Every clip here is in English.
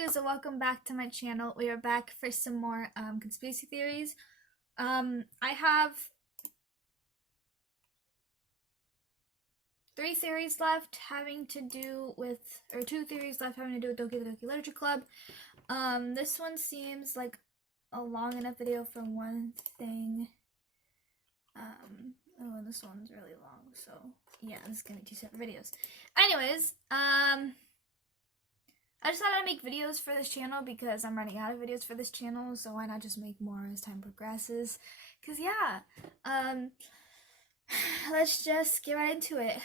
Otakus, and welcome back to my channel. We are back for some more conspiracy theories. I have 3 theories left having to do with, or 2 theories left having to do with Doki Doki Literature Club. This one seems like a long enough video for one thing. Oh, this one's really long, so yeah, this is gonna be 2 separate videos. Anyways, I just thought I'd make videos for this channel because I'm running out of videos for this channel, so why not just make more as time progresses? Because, yeah, let's just get right into it.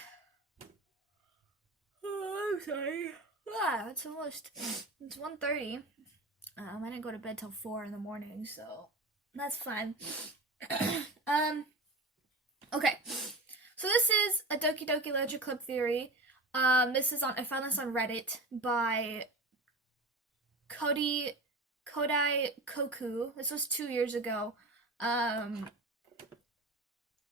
Oh, I'm sorry. Yeah, it's 1:30. I didn't go to bed till 4 in the morning, so that's fine. Okay, so this is a Doki Doki Literature Club theory. I found this on Reddit by Kodai Koku. This was 2 years ago.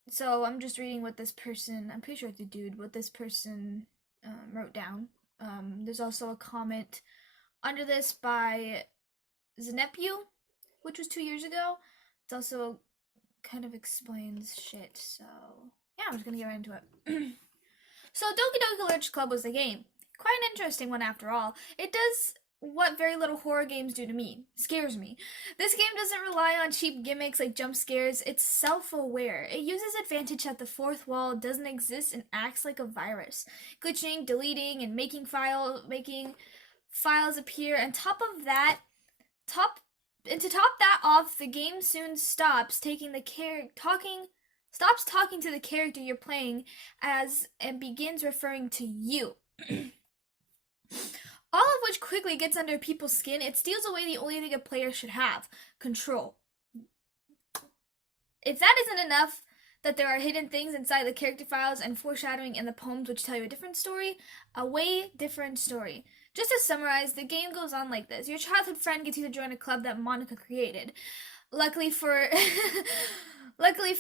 So I'm just reading what this person, I'm pretty sure it's a dude, what this person wrote down. There's also a comment under this by Zenepu, which was 2 years ago. It also kind of explains shit, so yeah, I'm just gonna get right into it. So Doki Doki Literature Club was a game. Quite an interesting one after all. It does what very little horror games do to me. Scares me. This game doesn't rely on cheap gimmicks like jump scares. It's self-aware. It uses advantage that the fourth wall doesn't exist and acts like a virus. Glitching, deleting, and making files appear. And to top that off, the game soon stops talking to the character you're playing and begins referring to you. All of which quickly gets under people's skin. It steals away the only thing a player should have: control. If that isn't enough, that there are hidden things inside the character files and foreshadowing in the poems which tell you a different story, a way different story. Just to summarize, the game goes on like this. Your childhood friend gets you to join a club that Monica created. Luckily for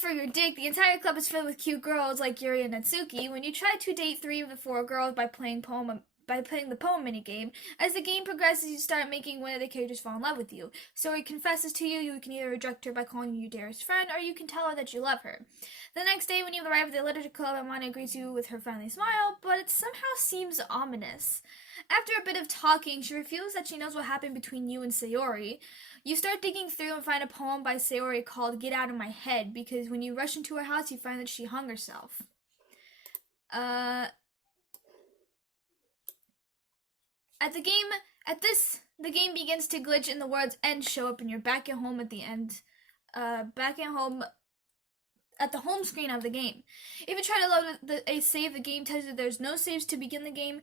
your dick, the entire club is filled with cute girls like Yuri and Natsuki. When you try to date 3 of the 4 girls by playing the poem minigame, as the game progresses, you start making one of the characters fall in love with you. So he confesses to you. You can either reject her by calling you your dearest friend, or you can tell her that you love her. The next day, when you arrive at the literature club, Amana greets you with her friendly smile, but it somehow seems ominous. After a bit of talking, she reveals that she knows what happened between you and Sayori. You start digging through and find a poem by Sayori called "Get Out of My Head," because when you rush into her house, you find that she hung herself. The game begins to glitch and the words "end" show up and you're back at home at the end. Back at home at the home screen of the game. If you try to load a save, the game tells you there's no saves to begin the game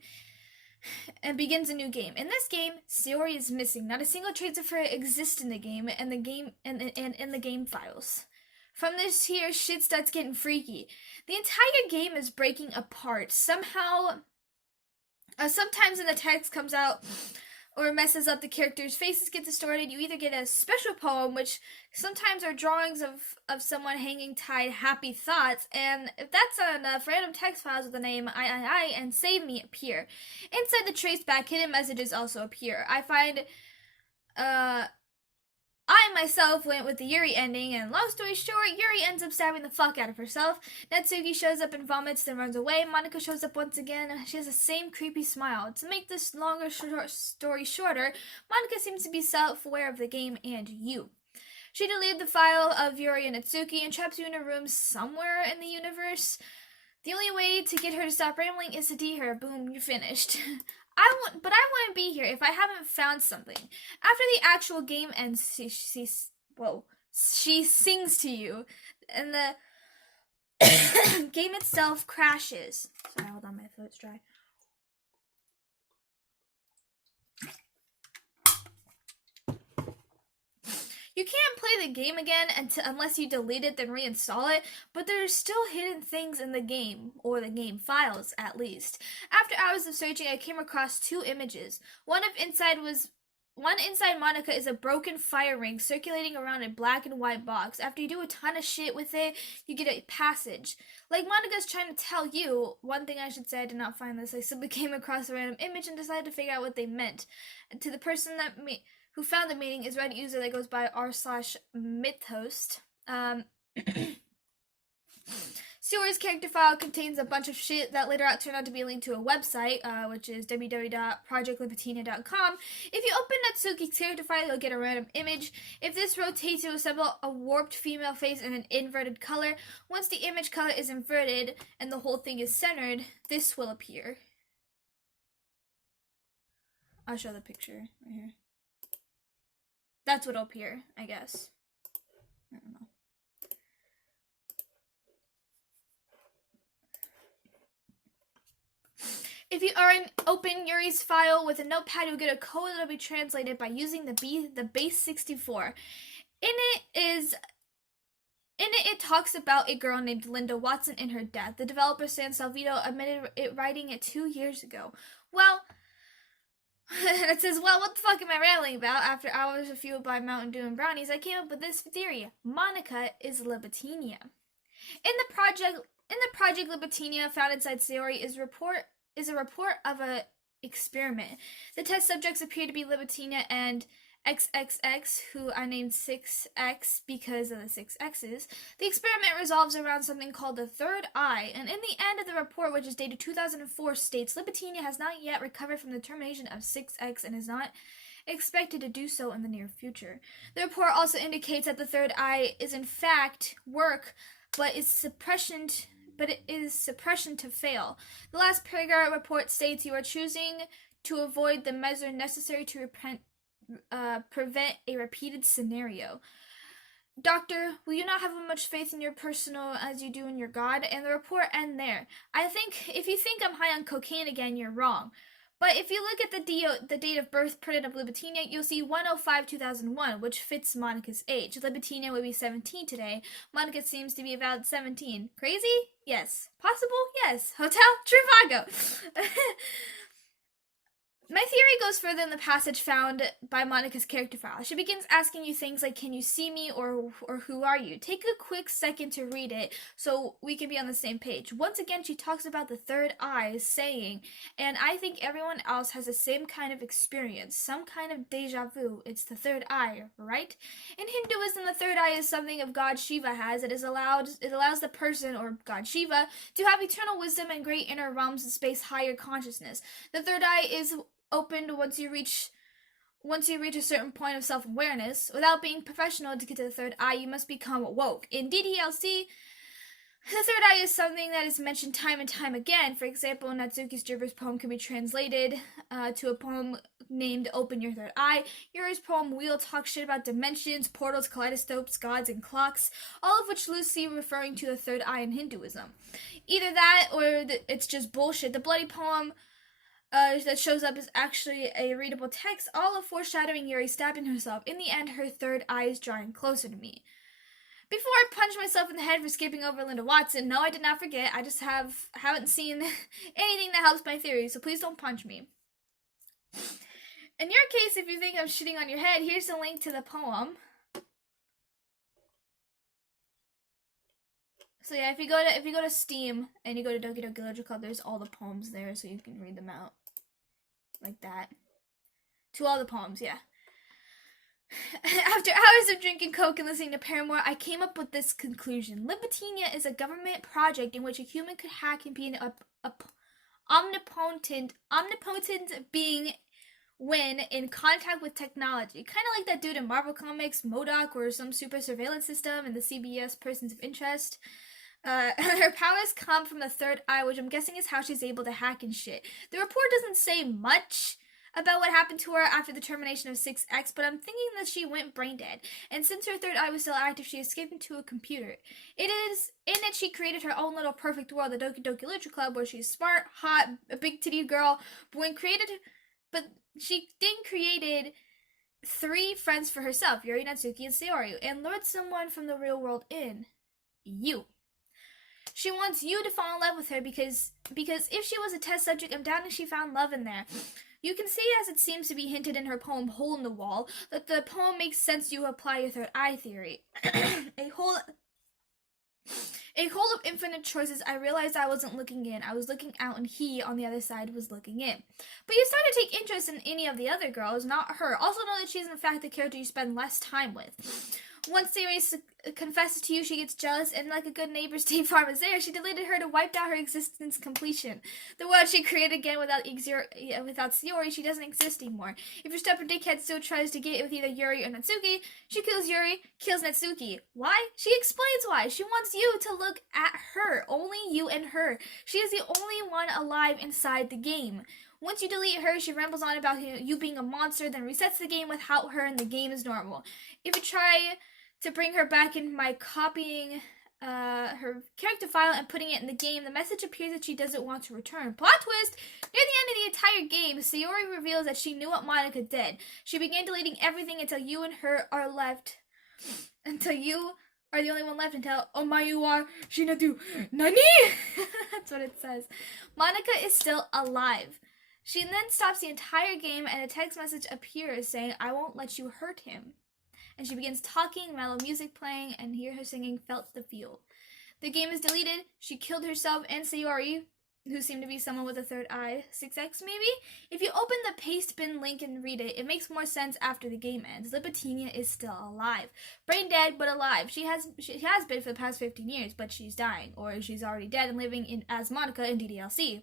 and begins a new game. In this game, Sayori is missing. Not a single trace of her exists in the game and in the game files. From this here, shit starts getting freaky. The entire game is breaking apart. Sometimes when the text comes out or messes up, the characters' faces get distorted. You either get a special poem, which sometimes are drawings of someone hanging tied happy thoughts, and if that's not enough, random text files with the name I and save me appear. Inside the traceback, hidden messages also appear. I myself went with the Yuri ending, and long story short, Yuri ends up stabbing the fuck out of herself. Natsuki shows up and vomits, then runs away. Monica shows up once again. She has the same creepy smile. To make this story shorter, Monica seems to be self-aware of the game and you. She deleted the file of Yuri and Natsuki and traps you in a room somewhere in the universe. The only way to get her to stop rambling is to D her. Boom, you're finished. I wouldn't be here if I haven't found something. After the actual game ends, she sings to you, and the game itself crashes. Sorry, hold on, my throat's dry. You can't play the game again unless you delete it, then reinstall it, but there's still hidden things in the game, or the game files at least. After hours of searching, I came across 2 images. One of inside was One inside Monica is a broken fire ring circulating around a black and white box. After you do a ton of shit with it, you get a passage. Like Monica's trying to tell you, one thing I should say, I did not find this. I simply came across a random image and decided to figure out what they meant. And to the person who found the meaning is Reddit user that goes by r/mythhost. Seori's character file contains a bunch of shit that later out turned out to be a link to a website, which is www.projectlibertina.com. If you open Natsuki's character file, you'll get a random image. If this rotates, you assemble a warped female face in an inverted color. Once the image color is inverted and the whole thing is centered, this will appear. I'll show the picture right here. That's what'll appear, I guess. I don't know. If you open Yuri's file with a notepad, you'll get a code that'll be translated by using the base 64. In it talks about a girl named Linda Watson and her death. The developer San Salvito admitted writing it 2 years ago. Well, it says, well, what the fuck am I rambling about? After hours fueled by Mountain Dew and brownies, I came up with this theory. Monica is Libetinia. In the project Libetinia found inside Sayori is a report of an experiment. The test subjects appear to be Libetinia and XXX, who I named 6X because of the 6 X's. The experiment revolves around something called the third eye, and in the end of the report, which is dated 2004, states Libetinia has not yet recovered from the termination of 6X and is not expected to do so in the near future. The report also indicates that the third eye is in fact work, but it is suppression to fail. The last paragraph report states you are choosing to avoid the measure necessary to prevent a repeated scenario. Doctor, will you not have as much faith in your personal as you do in your God? And the report ends there. I think if you think I'm high on cocaine again, you're wrong. But if you look at the date of birth printed of Libetinia, you'll see 105-2001, which fits Monica's age. Libetinia would be 17 today. Monica seems to be about 17. Crazy? Yes. Possible? Yes. Hotel Trivago. My theory goes further in the passage found by Monica's character file. She begins asking you things like, can you see me, or who are you? Take a quick second to read it so we can be on the same page. Once again, she talks about the third eye, saying, and I think everyone else has the same kind of experience, some kind of deja vu. It's the third eye, right? In Hinduism, the third eye is something of God Shiva has. It allows the person, or God Shiva, to have eternal wisdom and great inner realms of space higher consciousness. The third eye is opened once you reach a certain point of self-awareness. Without being professional to get to the third eye, you must become woke. In DDLC, the third eye is something that is mentioned time and time again. For example, Natsuki's Driver's poem can be translated to a poem named Open Your Third Eye. Yuri's poem Wheel talks shit about dimensions, portals, kaleidoscopes, gods, and clocks, all of which loosely referring to the third eye in Hinduism. Either that or it's just bullshit. The bloody poem that shows up is actually a readable text, all of foreshadowing Yuri stabbing herself. In the end, her third eye is drawing closer to me. Before I punch myself in the head for skipping over Linda Watson, no, I did not forget. I just haven't seen anything that helps my theory, so please don't punch me. In your case, if you think I'm shitting on your head, here's a link to the poem. So yeah, if you go to Steam and you go to Doki Doki Literature Club, there's all the poems there, so you can read them out like that. To all the poems, yeah. After hours of drinking Coke and listening to Paramore, I came up with this conclusion. Libetinia is a government project in which a human could hack and be an omnipotent being when in contact with technology. Kind of like that dude in Marvel Comics, MODOK, or some super surveillance system in the CBS Persons of Interest. Her powers come from the third eye, which I'm guessing is how she's able to hack and shit. The report doesn't say much about what happened to her after the termination of 6X, but I'm thinking that she went brain dead. And since her third eye was still active, she escaped into a computer. In it, she created her own little perfect world, the Doki Doki Literature Club, where she's smart, hot, a big titty girl, but she then created 3 friends for herself, Yuri, Natsuki, and Sayori, and lured someone from the real world in. You. She wants you to fall in love with her because if she was a test subject, I'm doubting she found love in there. You can see, as it seems to be hinted in her poem Hole in the Wall, that the poem makes sense to apply your third eye theory. a whole a hole of infinite choices. I realized I wasn't looking in. I was looking out, and he, on the other side, was looking in. But you start to take interest in any of the other girls, not her. Also know that she's in fact the character you spend less time with. Once Sayori confesses to you, she gets jealous, and like a good neighbor, State Farm is there. She deleted her to wipe out her existence completion. The world she created again without Sayori, she doesn't exist anymore. If your stubborn dickhead still tries to get with either Yuri or Natsuki, she kills Yuri, kills Natsuki. Why? She explains why. She wants you to look at her. Only you and her. She is the only one alive inside the game. Once you delete her, she rambles on about you being a monster, then resets the game without her, and the game is normal. If you try to bring her back in by copying her character file and putting it in the game, the message appears that she doesn't want to return. Plot twist! Near the end of the entire game, Sayori reveals that she knew what Monica did. She began deleting everything until you and her are left. Until you are the only one left until Omayu wa Shinadu Nani? That's what it says. Monica is still alive. She then stops the entire game, and a text message appears saying, "I won't let you hurt him." And she begins talking, mellow music playing, and hear her singing Felt the Feel. The game is deleted. She killed herself and Sayori, who seemed to be someone with a third eye, 6X maybe? If you open the paste bin link and read it, it makes more sense after the game ends. Libertinia is still alive. Brain dead, but alive. She has been for the past 15 years, but she's dying, or she's already dead and living as Monica in DDLC.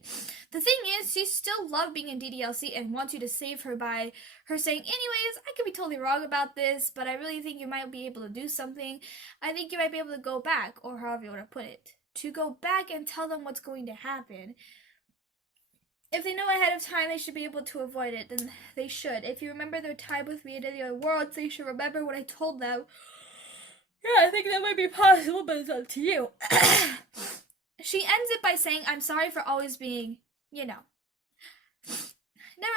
The thing is, she still loved being in DDLC and wants you to save her by her saying, anyways, I could be totally wrong about this, but I really think you might be able to do something. I think you might be able to go back, or however you want to put it. To go back and tell them what's going to happen. If they know ahead of time they should be able to avoid it, then they should. If you remember their time with me in the other worlds, they should remember what I told them. Yeah, I think that might be possible, but it's up to you. She ends it by saying, I'm sorry for always being, Never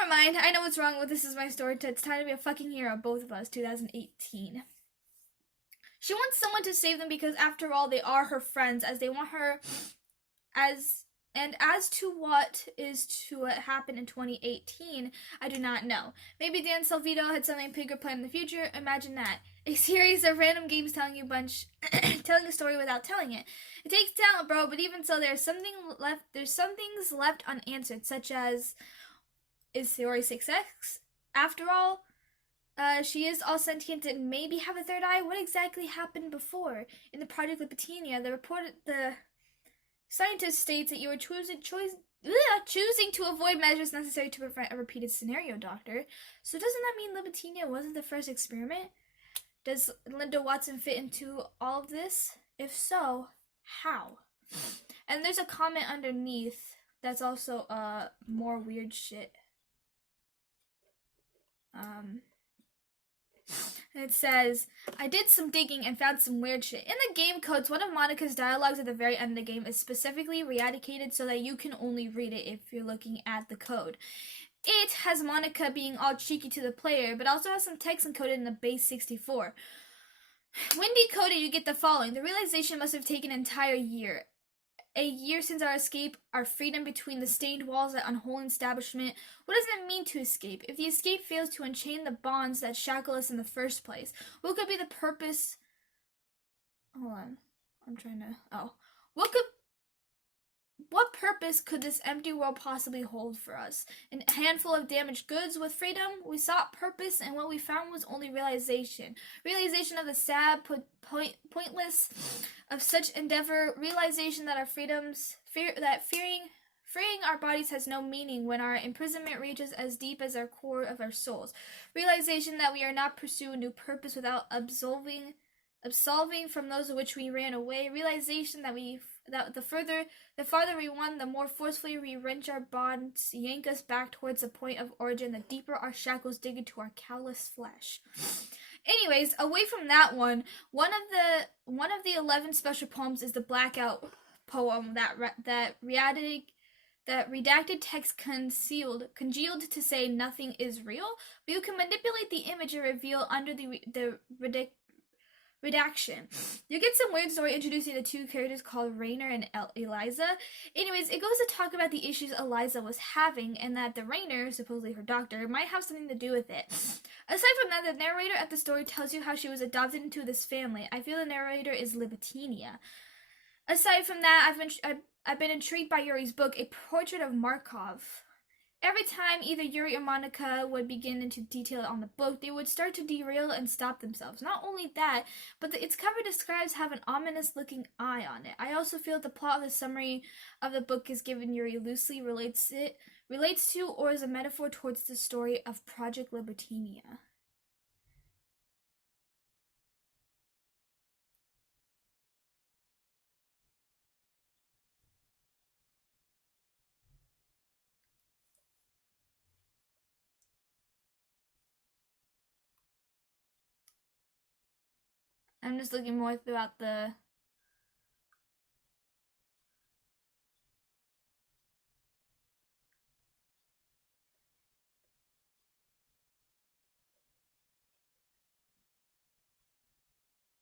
mind, I know what's wrong with This Is My Story. It's time to be a fucking hero, both of us, 2018. She wants someone to save them because, after all, they are her friends, as they want her as to what is to happen in 2018, I do not know. Maybe Dan Salvito had something bigger planned in the future. Imagine that. A series of random games telling a story without telling it. It takes talent, bro, but even so, there's some things left unanswered, such as, is Sayori 6X? After all, she is all sentient and maybe have a third eye. What exactly happened before? In the Project Libertinia, the scientist states that you are choosing to avoid measures necessary to prevent a repeated scenario, Doctor. So doesn't that mean Libertinia wasn't the first experiment? Does Linda Watson fit into all of this? If so, how? And there's a comment underneath that's also more weird shit. It says, I did some digging and found some weird shit. In the game codes, one of Monica's dialogues at the very end of the game is specifically re-indicated so that you can only read it if you're looking at the code. It has Monica being all cheeky to the player, but also has some text encoded in the base 64. When decoded, you get the following. The realization must have taken an entire year. A year since our escape, our freedom between the stained walls at unholy establishment. What does it mean to escape? If the escape fails to unchain the bonds that shackle us in the first place, what could be the purpose? Hold on. What purpose could this empty world possibly hold for us? A handful of damaged goods with freedom? We sought purpose, and what we found was only realization. Realization of the sad, pointless of such endeavor. Realization that freeing our bodies has no meaning when our imprisonment reaches as deep as our core of our souls. Realization that we are not pursuing a new purpose without absolving from those of which we ran away. Realization that the farther we run, the more forcefully we wrench our bonds, yank us back towards the point of origin, the deeper our shackles dig into our callous flesh. Anyways, away from that one of the 11 special poems is the Blackout poem that redacted text congealed to say nothing is real, but you can manipulate the image and reveal under the Redaction. You get some weird story introducing the two characters called Rainer and Eliza. Anyways, it goes to talk about the issues Eliza was having and that the Rainer, supposedly her doctor, might have something to do with it. Aside from that, the narrator at the story tells you how she was adopted into this family. I feel the narrator is Libertinia. Aside from that, I've been intrigued by Yuri's book, A Portrait of Markov. Every time either Yuri or Monica would begin into detail on the book, they would start to derail and stop themselves. Not only that, but its cover describes have an ominous looking eye on it. I also feel the plot of the summary of the book is given Yuri loosely relates to or is a metaphor towards the story of Project Libertinia. I'm just looking more throughout the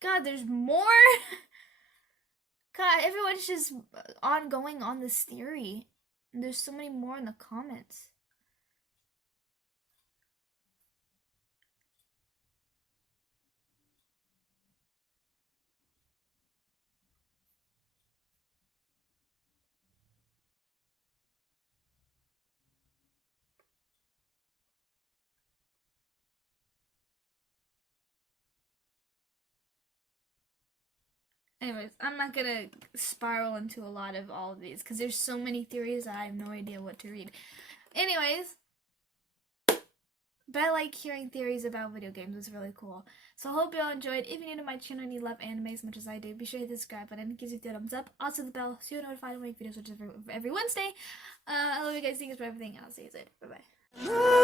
God, there's more. God, everyone's just ongoing on this theory. There's so many more in the comments. Anyways, I'm not gonna spiral into a lot of all of these because there's so many theories that I have no idea what to read. Anyways, but I like hearing theories about video games. It's really cool. So I hope you all enjoyed. If you're new to my channel and you love anime as much as I do, be sure to hit the subscribe button. It gives you a thumbs up. Also the bell so you're notified when I make videos, which is every Wednesday. I love you guys. Thank you for everything. I'll see you later. Bye bye.